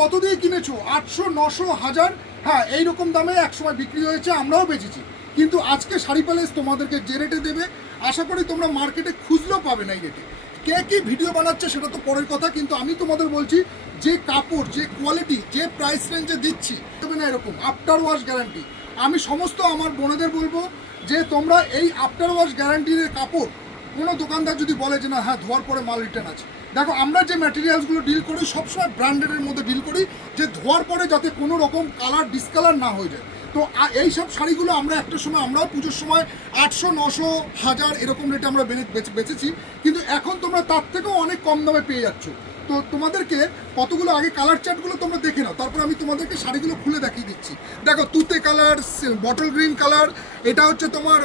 কত দিয়ে কিনেছো? 800, 900, 1000, হ্যাঁ এইরকম দামে একসময় বিক্রি হয়েছে, আমরাও বেচেছি। কিন্তু আজকে শাড়ি প্যালেস তোমাদেরকে যে রেটে দেবে, আশা করি তোমরা মার্কেটে খুঁজলেও পাবে না এই রেটে। কে কি ভিডিও বানাচ্ছে সেটা তো পরের কথা, কিন্তু আমি তোমাদের বলছি যে কাপড়, যে কোয়ালিটি, যে প্রাইস রেঞ্জে দিচ্ছি তবে না এরকম আফটার ওয়াশ গ্যারান্টি। আমি সমস্ত আমার বোনেদের বলবো যে তোমরা এই আফটার ওয়াশ গ্যারান্টির কাপড় কোনো দোকানদার যদি বলে যে না হ্যাঁ ধোয়ার পরে মাল রিটার্ন আছে, দেখো আমরা যে ম্যাটেরিয়ালসগুলো ডিল করি সবসময় ব্র্যান্ডেডের মধ্যে ডিল করি, যে ধোয়ার পরে যাতে কোনো রকম কালার ডিসকালার না হয়ে যায়। তো এই সব শাড়িগুলো আমরা একটা সময়, আমরাও পুজোর সময় 800, 900, 1000 এরকম রেটে আমরা বেচেছি, কিন্তু এখন তোমরা তার থেকেও অনেক কম দামে পেয়ে যাচ্ছ। তো তোমাদেরকে কতগুলো আগে কালার চার্টগুলো তোমরা দেখে নাও, তারপর আমি তোমাদেরকে শাড়িগুলো খুলে দেখিয়ে দিচ্ছি। দেখো তুতে কালার, বটল গ্রিন কালার, এটা হচ্ছে তোমার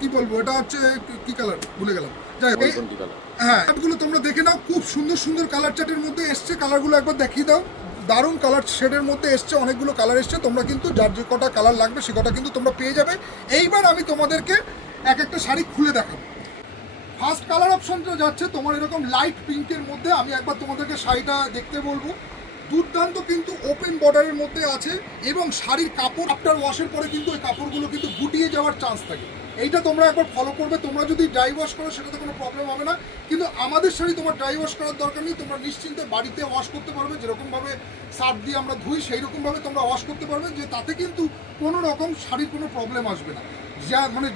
কি বলবো, এটা হচ্ছে কি কালার ভুলে গেলাম, যাই হোক হ্যাঁ চার্টগুলো তোমরা দেখে নাও, খুব সুন্দর সুন্দর কালার চার্টের মধ্যে এসছে। কালারগুলো একবার দেখিয়ে দাও, দারুণ কালার শেডের মধ্যে এসছে, অনেকগুলো কালার এসছে। তোমরা কিন্তু যার যে কটা কালার লাগবে সে কটা কিন্তু তোমরা পেয়ে যাবে। এইবার আমি তোমাদেরকে এক একটা শাড়ি খুলে দেখাবো। ফার্স্ট কালার অপশনটা যাচ্ছে তোমার এরকম লাইট পিঙ্কের মধ্যে। আমি একবার তোমাদেরকে শাড়িটা দেখতে বলবো, দুর্দান্ত কিন্তু ওপেন বর্ডারের মধ্যে আছে, এবং শাড়ির কাপড় আফটার ওয়াশের পরে কিন্তু ওই কাপড়গুলো কিন্তু গুটিয়ে যাওয়ার চান্স থাকে। এইটা তোমরা একবার ফলো করবে। তোমরা যদি ড্রাই ওয়াশ করো সেটাতে কোনো প্রবলেম হবে না, কিন্তু আমাদের শাড়ি তোমার ড্রাই ওয়াশ করার দরকার নেই। তোমরা নিশ্চিন্তে বাড়িতে ওয়াশ করতে পারবে, যেরকমভাবে সার্ফ দিয়ে আমরা ধুই সেই রকমভাবে তোমরা ওয়াশ করতে পারবে, যে তাতে কিন্তু কোনো রকম শাড়ির কোনো প্রবলেম আসবে না। যা মানে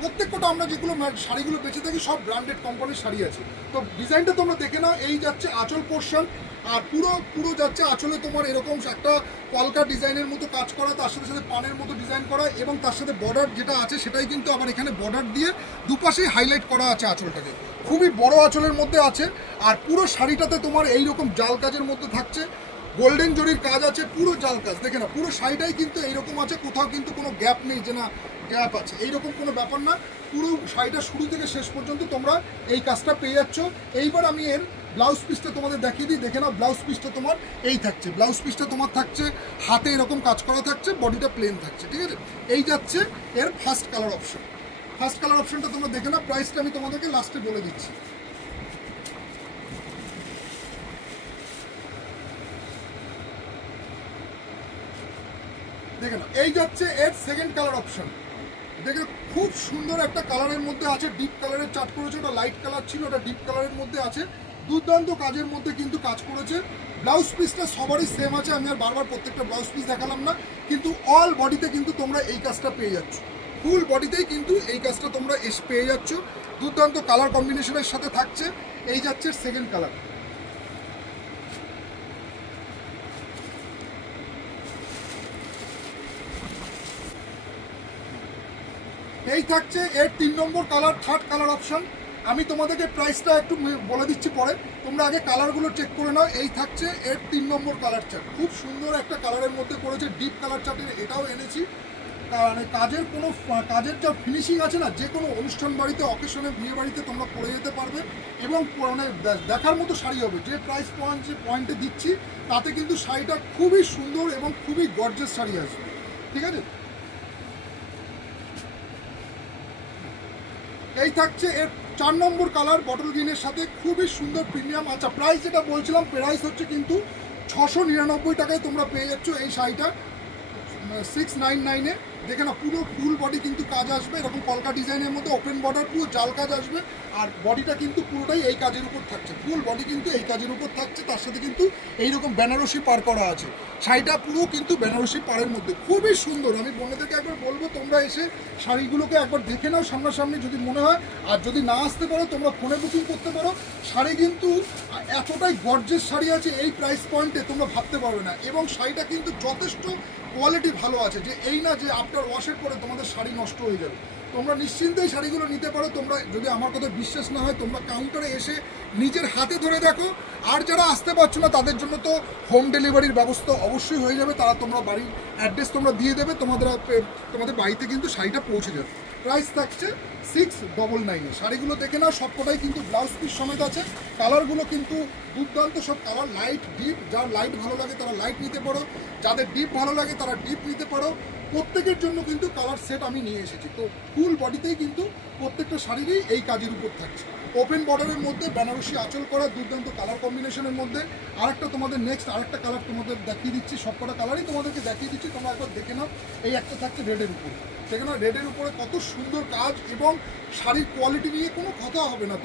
প্রত্যেকটা আমরা যেগুলো শাড়িগুলো বেঁচে থাকি সব ব্র্যান্ডেড কোম্পানির শাড়ি আছে। তো ডিজাইনটা তোমরা দেখে নাও, এই যাচ্ছে আঁচল পোর্শন, আর পুরো যাচ্ছে আঁচলে তোমার এরকম একটা কলকা ডিজাইনের মতো কাজ করা, তার সাথে সাথে পানের মতো ডিজাইন করা, এবং তার সাথে বর্ডার যেটা আছে সেটাই কিন্তু আবার এখানে বর্ডার দিয়ে দুপাশেই হাইলাইট করা আছে আঁচলটাকে, খুবই বড় আঁচলের মধ্যে আছে। আর পুরো শাড়িটাতে তোমার এইরকম জাল কাজের মধ্যে থাকছে, গোল্ডেন জরির কাজ আছে, পুরো জাল কাজ। দেখে না, পুরো শাড়িটাই কিন্তু এইরকম আছে, কোথাও কিন্তু কোনো গ্যাপ নেই যে না গ্যাপ আছে, এইরকম কোনো ব্যাপার না। পুরো শাড়িটা শুরু থেকে শেষ পর্যন্ত তোমরা এই কাজটা পেয়ে যাচ্ছ। এইবার আমি এর ব্লাউজ পিসটা তোমাদের দেখিয়ে দিই, দেখে নাও। ব্লাউজ পিসটা তোমার এই থাকছে, ব্লাউজ পিসটা তোমার থাকছে হাতে এরকম কাজ করা থাকছে, বডিটা প্লেন থাকছে, ঠিক আছে। এই যাচ্ছে এর first colour option. First colour অপশনটা তোমরা দেখে নাও, প্রাইসটা আমি তোমাদেরকে লাস্টে বলে দিচ্ছি। দেখে নাও, এই যাচ্ছে এর সেকেন্ড কালার অপশন। দেখে খুব সুন্দর একটা কালারের মধ্যে আছে, ডিপ কালারের চার্ট করেছে, ওটা লাইট কালার ছিল, ওটা ডিপ কালারের মধ্যে আছে, দুর্দান্ত কাজের মধ্যে কিন্তু কাজ করেছে। ব্লাউজ পিসটা সবারই সেম আছে, আমি আর বারবার প্রত্যেকটা ব্লাউজ পিস দেখালাম না, কিন্তু অল বডিতে কিন্তু তোমরা এই কাজটা পেয়ে যাচ্ছ, ফুল বডিতেই কিন্তু এই কাজটা তোমরা পেয়ে যাচ্ছ। দুর্দান্ত কালার কম্বিনেশনের সাথে থাকছে। এই যাচ্ছে সেকেন্ড কালার। এই থাকছে এর 3 নম্বর কালার, থার্ড কালার অপশন। আমি তোমাদেরকে প্রাইসটা একটু বলে দিচ্ছি পরে, তোমরা আগে কালারগুলো চেক করে নাও। এই থাকছে এর 3 নম্বর কালার চার্ট, খুব সুন্দর একটা কালারের মধ্যে করেছে, ডিপ কালার চার্টের এটাও এনেছি। মানে কাজের যা ফিনিশিং আছে না, যে কোনো অনুষ্ঠান বাড়িতে, অকেশনে, বিয়ে বাড়িতে তোমরা পরে যেতে পারবে, এবং মানে দেখার মতো শাড়ি হবে। যে প্রাইস পয়েন্টে দিচ্ছি তাতে কিন্তু শাড়িটা খুবই সুন্দর এবং খুবই গর্জিয়াস শাড়ি আসবে, ঠিক আছে। এই থাকছে এর 4 নম্বর কালার, বটল গ্রিনের সাথে, খুবই সুন্দর প্রিমিয়াম। আচ্ছা, প্রাইস যেটা বলছিলাম, প্রাইস হচ্ছে কিন্তু 699 টাকায় তোমরা পেয়ে যাচ্ছ এই শাড়িটা 699-এ। দেখে না, পুরো ফুল বডি কিন্তু কাজ আসবে, এরকম কলকা ডিজাইনের মধ্যে ওপেন বর্ডার, পুরো জাল কাজ আসবে, আর বডিটা কিন্তু পুরোটাই এই কাজের উপর থাকছে, ফুল বডি কিন্তু এই কাজের উপর থাকছে। তার সাথে কিন্তু এইরকম বেনারসি পার করা আছে, শাড়িটা পুরো কিন্তু বেনারসি পাড়ের মধ্যে, খুবই সুন্দর। আমি বোনেদেরকে একবার বলবো তোমরা এসে শাড়িগুলোকে একবার দেখে নাও সামনাসামনি যদি মনে হয়, আর যদি না আসতে পারো তোমরা ফোনে বুকিং করতে পারো। শাড়ি কিন্তু এতটাই গর্জিয়াস শাড়ি আছে, এই প্রাইস পয়েন্টে তোমরা ভাবতে পারবে না, এবং শাড়িটা কিন্তু যথেষ্ট কোয়ালিটি ভালো আছে, যে এই না যে আফটার ওয়াশের পরে তোমাদের শাড়ি নষ্ট হয়ে যাবে। তোমরা নিশ্চিন্তেই শাড়িগুলো নিতে পারো। তোমরা যদি আমার কথা বিশ্বাস না হয়, তোমরা কাউন্টারে এসে নিজের হাতে ধরে দেখো। আর যারা আসতে পারছো না তাদের জন্য তো হোম ডেলিভারির ব্যবস্থা অবশ্যই হয়ে যাবে, তারা তোমরা বাড়ির অ্যাড্রেস তোমরা দিয়ে দেবে, তোমাদের বাড়িতে কিন্তু শাড়িটা পৌঁছে যাবে। প্রাইস থাকছে 699-এ। শাড়িগুলো দেখে নাও, সবকটাই কিন্তু ব্লাউজ পিস সমেত আছে, কালারগুলো কিন্তু দুর্দান্ত সব কালার, লাইট ডিপ, যার লাইট ভালো লাগে তারা লাইট নিতে পারো, যাদের ডিপ ভালো লাগে তারা ডিপ নিতে পারো। প্রত্যেকের জন্য কিন্তু কালার সেট আমি নিয়ে এসেছি। তো ফুল বডিতেই কিন্তু প্রত্যেকটা শাড়িরই এই কাজের উপর থাকছে। ওপেন বর্ডারের মধ্যে বেনারসি আঁচল করা দুর্দান্ত কালার কম্বিনেশনের মধ্যে আরেকটা তোমাদের নেক্সট আরেকটা কালার তোমাদের দেখিয়ে দিচ্ছি, সবকটা কালারই তোমাদেরকে দেখিয়ে দিচ্ছি, তোমরা একবার দেখে নাও। এই একটা থাকছে রেডের উপর, দেখে নাও রেডের উপরে কত সুন্দর কাজ এবং শাড়ির কোয়ালিটি নিয়ে কোনো কথা হবে না।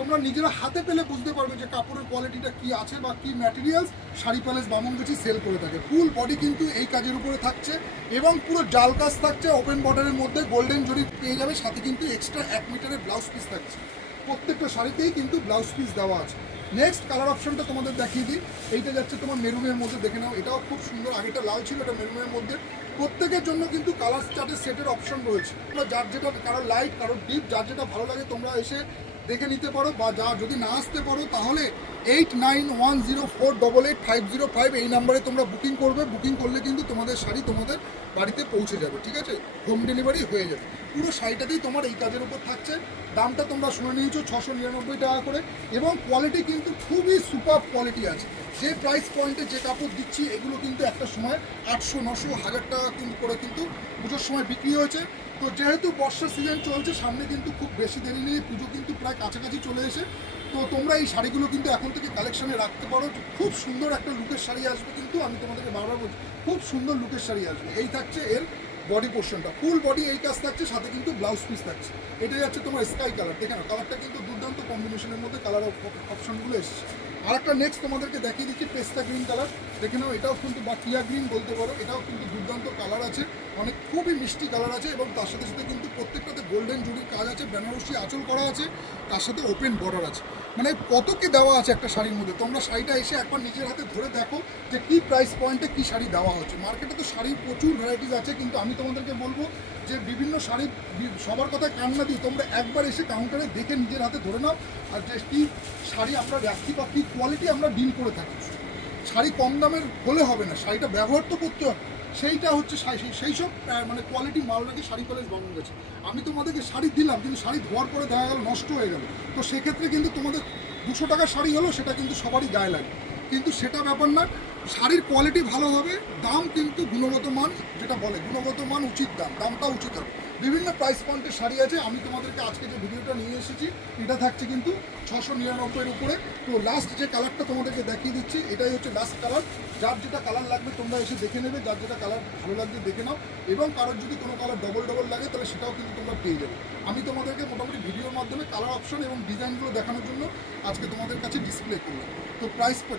তোমরা নিজেরা হাতে পেলে বুঝতে পারবে যে কাপড়ের কোয়ালিটিটা কি আছে বা কি materials sari palace Bamangachhi sale করে থাকে। ফুল বডি কিন্তু এই কাজের উপরে থাকছে এবং পুরো জাল কাজ থাকছে। ওপেন বর্ডারের মধ্যে গোল্ডেন জরি পেয়ে যাবে, সাথে কিন্তু এক্সট্রা 1 মিটারের ব্লাউজ পিস থাকছে। প্রত্যেকটা শাড়িতেই কিন্তু ব্লাউজ পিস দেওয়া আছে। নেক্সট কালার অপশনটা তোমাদের দেখিয়ে দিই। এইটা যাচ্ছে তোমার মেরুনের মধ্যে, দেখে নাও এটাও খুব সুন্দর। আগেটা লাল ছিল, এটা মেরুনের মধ্যে। প্রত্যেকের জন্য কিন্তু কালার চার্টের সেটের অপশন রয়েছে। যার যেটা কারো লাইট কারো ডিপ, যার যেটা ভালো লাগে তোমরা এসে দেখে নিতে পারো, বা যদি না আসতে পারো তাহলে 8910488505 এই নাম্বারে তোমরা বুকিং করবে। বুকিং করলে কিন্তু তোমাদের শাড়ি তোমাদের বাড়িতে পৌঁছে যাবে, ঠিক আছে? হোম ডেলিভারি হয়ে যাবে। পুরো শাড়িটাতেই তোমার এই কাজের উপর থাকছে। দামটা তোমরা শুনে নিয়েছো 699 টাকা করে, এবং কোয়ালিটি কিন্তু খুবই সুপার কোয়ালিটি আছে। যে প্রাইস পয়েন্টে যে কাপড় দিচ্ছি এগুলো কিন্তু একটা সময় 800, 900, 1000 টাকা কিন্তু করে কিন্তু পুজোর সময় বিক্রি হয়েছে। তো যেহেতু বর্ষার সিজন চলছে, সামনে কিন্তু খুব বেশি দেরি নেই, পুজো কিন্তু প্রায় কাছাকাছি চলে এসে। তো তোমরা এই শাড়িগুলো কিন্তু এখন থেকে কালেকশানে রাখতে পারো। খুব সুন্দর একটা লুকের শাড়ি আসবে, কিন্তু আমি তোমাদেরকে বারবার বলছি খুব সুন্দর লুকের শাড়ি আসবে। এই থাকছে এর বডি পোর্শনটা, ফুল বডি এই কাজ থাকছে, সাথে কিন্তু ব্লাউজ পিস থাকছে। এটা যাচ্ছে তোমার স্কাই কালার, দেখে না কালারটা কিন্তু দুর্দান্ত কম্বিনেশনের মধ্যে কালার অপশনগুলো এসেছে। আর একটা নেক্সট তোমাদেরকে দেখিয়ে দিচ্ছি পেস্তা গ্রিন কালার, দেখে নাও এটাও কিন্তু, বা টিয়া গ্রিন বলতে পারো, এটাও কিন্তু দুর্দান্ত কালার আছে, অনেক খুবই মিষ্টি কালার আছে। এবং তার সাথে সাথে কিন্তু প্রত্যেকটাতে গোল্ডেন জুড়ির কাজ আছে, বেনারসি আঁচল করা আছে, তার সাথে ওপেন বর্ডার আছে। মানে কত কি দেওয়া আছে একটা শাড়ির মধ্যে। তোমরা শাড়িটা এসে একবার নিজের হাতে ধরে দেখো যে কী প্রাইস পয়েন্টে কী শাড়ি দেওয়া হচ্ছে। মার্কেটে তো শাড়ির প্রচুর ভ্যারাইটিস আছে, কিন্তু আমি তোমাদেরকে বলবো যে বিভিন্ন শাড়ি সবার কথা কান না দিই, তোমরা একবার এসে কাউন্টারে দেখে নিজের হাতে ধরে নাও আর যে কী শাড়ি আমরা রাখি বা কী কোয়ালিটি আমরা ডিল করে থাকি। শাড়ি কম দামের হলে হবে না, শাড়িটা ব্যবহার তো করতে হবে। সেইটা হচ্ছে সেই সব মানে কোয়ালিটি মাল নাকি শাড়ি প্যালেস বামনগাছি। আমি তোমাদেরকে শাড়ি দিলাম, কিন্তু শাড়ি ধোয়ার পরে দেখা গেল নষ্ট হয়ে গেল, তো সেক্ষেত্রে কিন্তু তোমাদের 200 টাকার শাড়ি হলো, সেটা কিন্তু সবারই গায়ে লাগে। কিন্তু সেটা ব্যাপার না, শাড়ির কোয়ালিটি ভালো হবে, দাম কিন্তু গুণগত মান, যেটা বলে গুণগত মান উচিত দাম, দামটা উচিত হবে। বিভিন্ন প্রাইস পয়েন্টের শাড়ি আছে। আমি তোমাদেরকে আজকে যে ভিডিওটা নিয়ে এসেছি এটা থাকছে কিন্তু 699-এর উপরে। তো লাস্ট যে কালারটা তোমাদেরকে দেখিয়ে দিচ্ছি, এটাই হচ্ছে লাস্ট কালার। যার যেটা কালার লাগবে তোমরা এসে দেখে নেবে, যার যেটা কালার ভালো লাগবে দেখে নাও। এবং কারোর যদি কোনো কালার ডবল লাগে তাহলে সেটাও কিন্তু তোমরা পেয়ে যাবে। আমি তোমাদেরকে মোটামুটি ভিডিওর মাধ্যমে কালার অপশন এবং ডিজাইনগুলো দেখানোর জন্য আজকে তোমাদের কাছে ডিসপ্লে করলাম। তো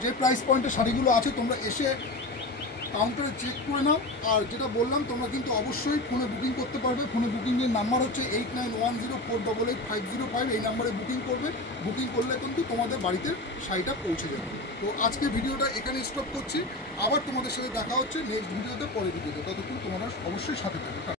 যে প্রাইস পয়েন্টের শাড়িগুলো আছে তোমরা এসে কাউন্টারে চেক করে নাও। আর যেটা বললাম, তোমরা কিন্তু অবশ্যই ফোনে বুকিং করতে পারবে। ফোনে বুকিংয়ের নাম্বার হচ্ছে 8910488505, এই নাম্বারে বুকিং করবে। বুকিং করলে কিন্তু তোমাদের বাড়িতে শাড়িটা পৌঁছে যাবে। তো আজকে ভিডিওটা এখানে স্টপ করছি, আবার তোমাদের সাথে দেখা হচ্ছে নেক্সট ভিডিওতে, পরের ভিডিওতে। ততক্ষণ তোমরা অবশ্যই সাথে থাকবে।